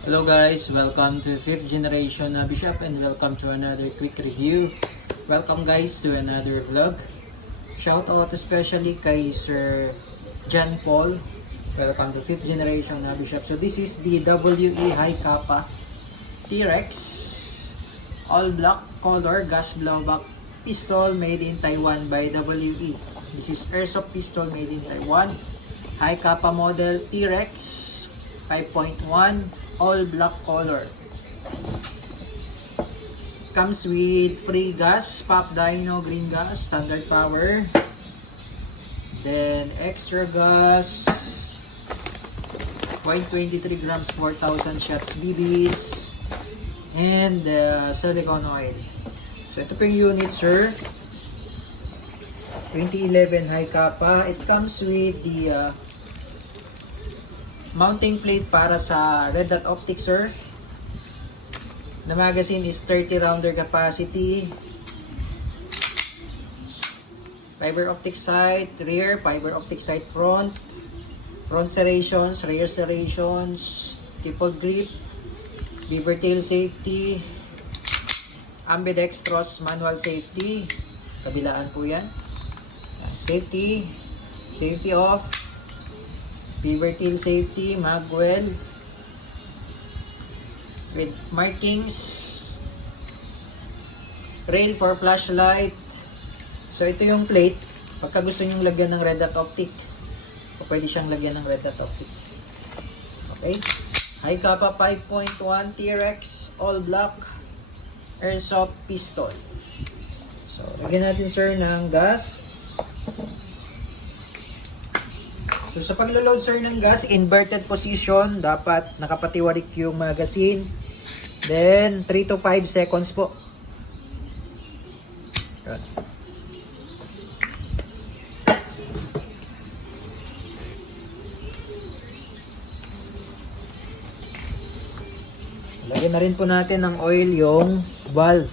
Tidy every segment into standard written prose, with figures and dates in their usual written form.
Hello guys, welcome to 5th generation Bishop and welcome to another quick review. Welcome guys to another vlog. Shout out especially kay Sir John Paul. Welcome to 5th generation Bishop. So this is the WE High Kappa T-Rex all black color gas blowback pistol made in Taiwan by WE. This is airsoft pistol made in Taiwan. High Kappa model T-Rex 5.1 all black color. Comes with free gas, pop dyno, green gas, standard power. Then extra gas, 0.23 grams, 4,000 shots BBs, and silicone oil. So ito po yung unit, sir. 2011 High Kappa. It comes with the mounting plate para sa red dot optic, sir. The magazine is 30 rounder capacity. Fiber optic sight rear, fiber optic sight front, front serrations, rear serrations, triple grip, beaver tail safety, ambidextrous manual safety, kabilaan po yan. Safety off, beaver tail safety, magwell with markings, rail for flashlight. So ito yung plate. Pagka gusto nyong lagyan ng red dot optic, o pwede siyang lagyan ng red dot optic. Okay. High Kappa 5.1 T-Rex all black airsoft pistol. So lagyan natin, sir, ng gas. So sa paglo-load, sir, ng gas, inverted position, dapat nakapatiwarik yung magazine. Then 3 to 5 seconds po. Yan. Lagyan na rin po natin ng oil yung valve.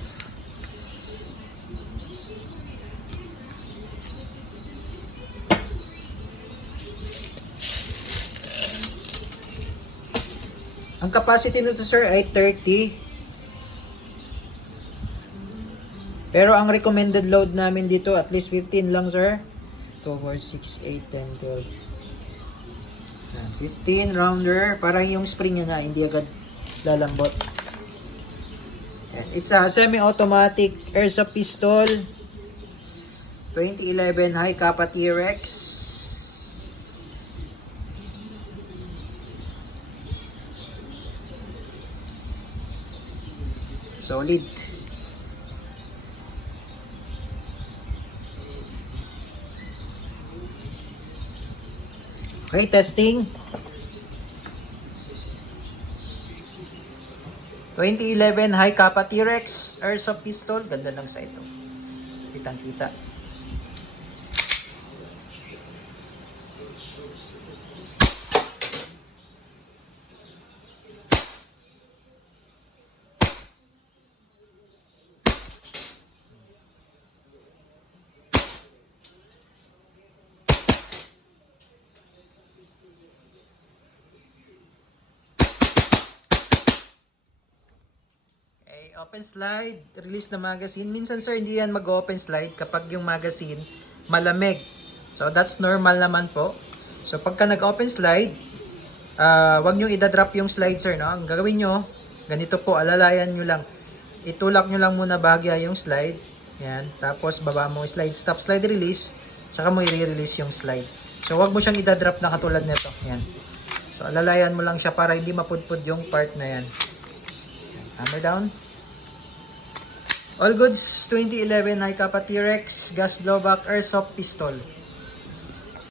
Ang capacity nito, sir, ay 30. Pero ang recommended load namin dito, at least 15 lang, sir. 2, 4, 6, 8, 10, 12. 15 rounder. Parang yung spring nyo na, hindi agad lalambot. It's a semi-automatic airsoft pistol. 2011 High Kappa T-Rex. Solid. Okay, testing. 2011 High Kappa T-Rex airsoft pistol. Ganda lang sa ito. Kitang-kita. Open slide, release na magazine. Minsan, sir, hindi yan mag-open slide kapag yung magazine malamig. So that's normal naman po. So pagka nag-open slide, wag nyo idadrop yung slide, sir, no? Ang gagawin nyo, ganito po, alalayan nyo lang. Itulak nyo lang muna bahagya yung slide. Yan. Tapos baba mo slide, stop, slide, release. Tsaka mo i-release yung slide. So wag mo siyang idadrop na katulad nito. Yan. So alalayan mo lang siya para hindi mapudpud yung part na yan. Hammer down. All goods 2011 High Kappa T-Rex gas blowback airsoft pistol.